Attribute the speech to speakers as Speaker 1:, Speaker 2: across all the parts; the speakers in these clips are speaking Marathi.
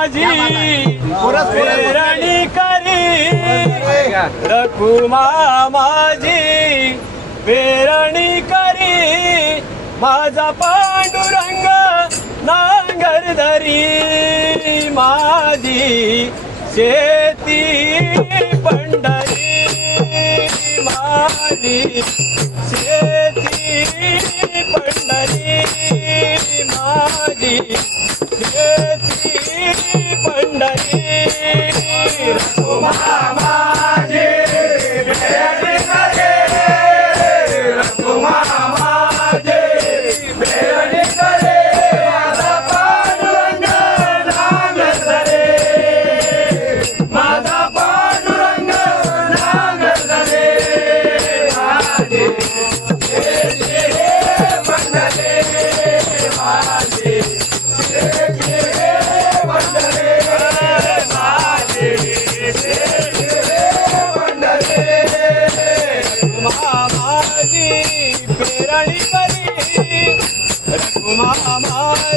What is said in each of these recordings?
Speaker 1: माझी पेरणी करी. रकुमा माझी पेरणी करी. माझा पांडुरंग नांगर धरी. माझी शेती पंढरी. माझी शेती पंढरी. माझी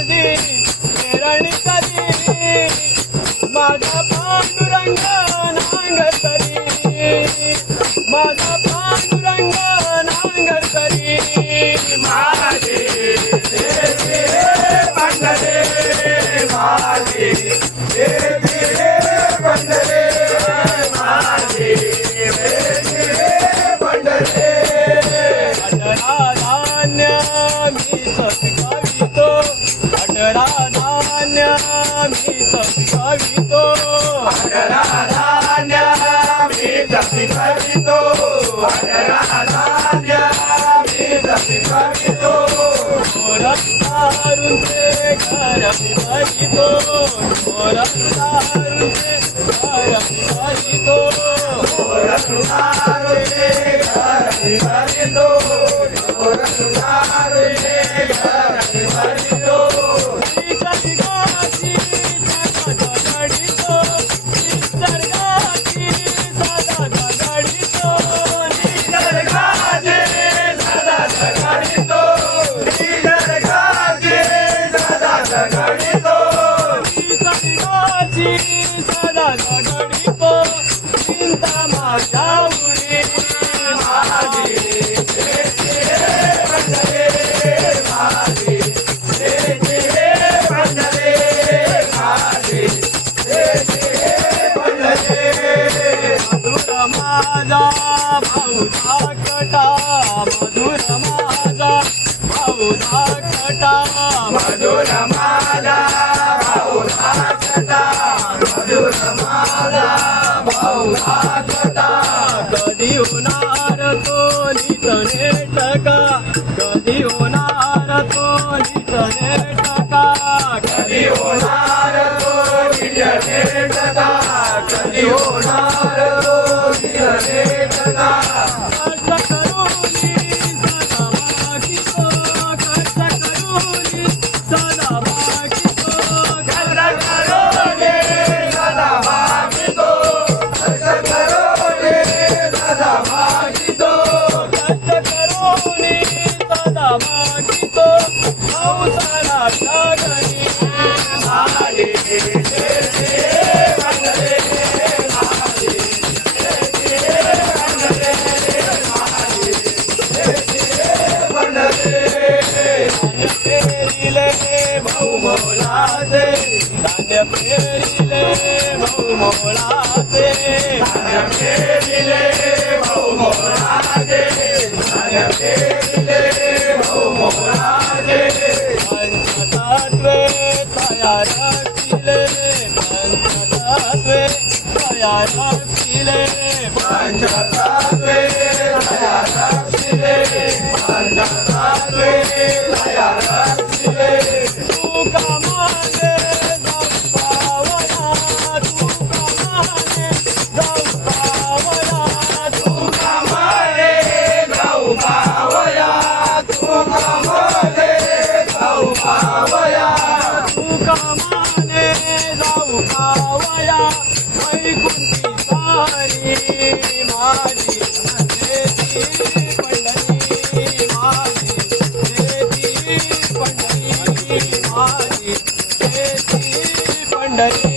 Speaker 1: माझी माझा पांडुरंग धान्य मी सत्कावितो अठरा धान्य मी सत्कावितो अठरा धान्य मी सत्कावितो रक्तारून ते घर मी भरितो रक्तारून ते घर मी भरितो रक्तारून ते घर मी भरितो रक्तारून ते घर भाऊचा कटा मधुर माझा भाऊचा कटा मधुर माझा भाऊचा कटा मधुर माझा भाऊचा कटा कधी होणार तो नितने टका कधी होणार तो नितने टका कधी होणार तो नितने टका कधी होणार मोलाचे धान्य पेरिले भाऊ मोलाचे. धान्य पेरिले भाऊ मोलाचे. धान्य पेरिले भाऊ मोलाचे. पंचतत्वे तयार केले पंचतत्वे तयार केले पंचतत्वे पंढरी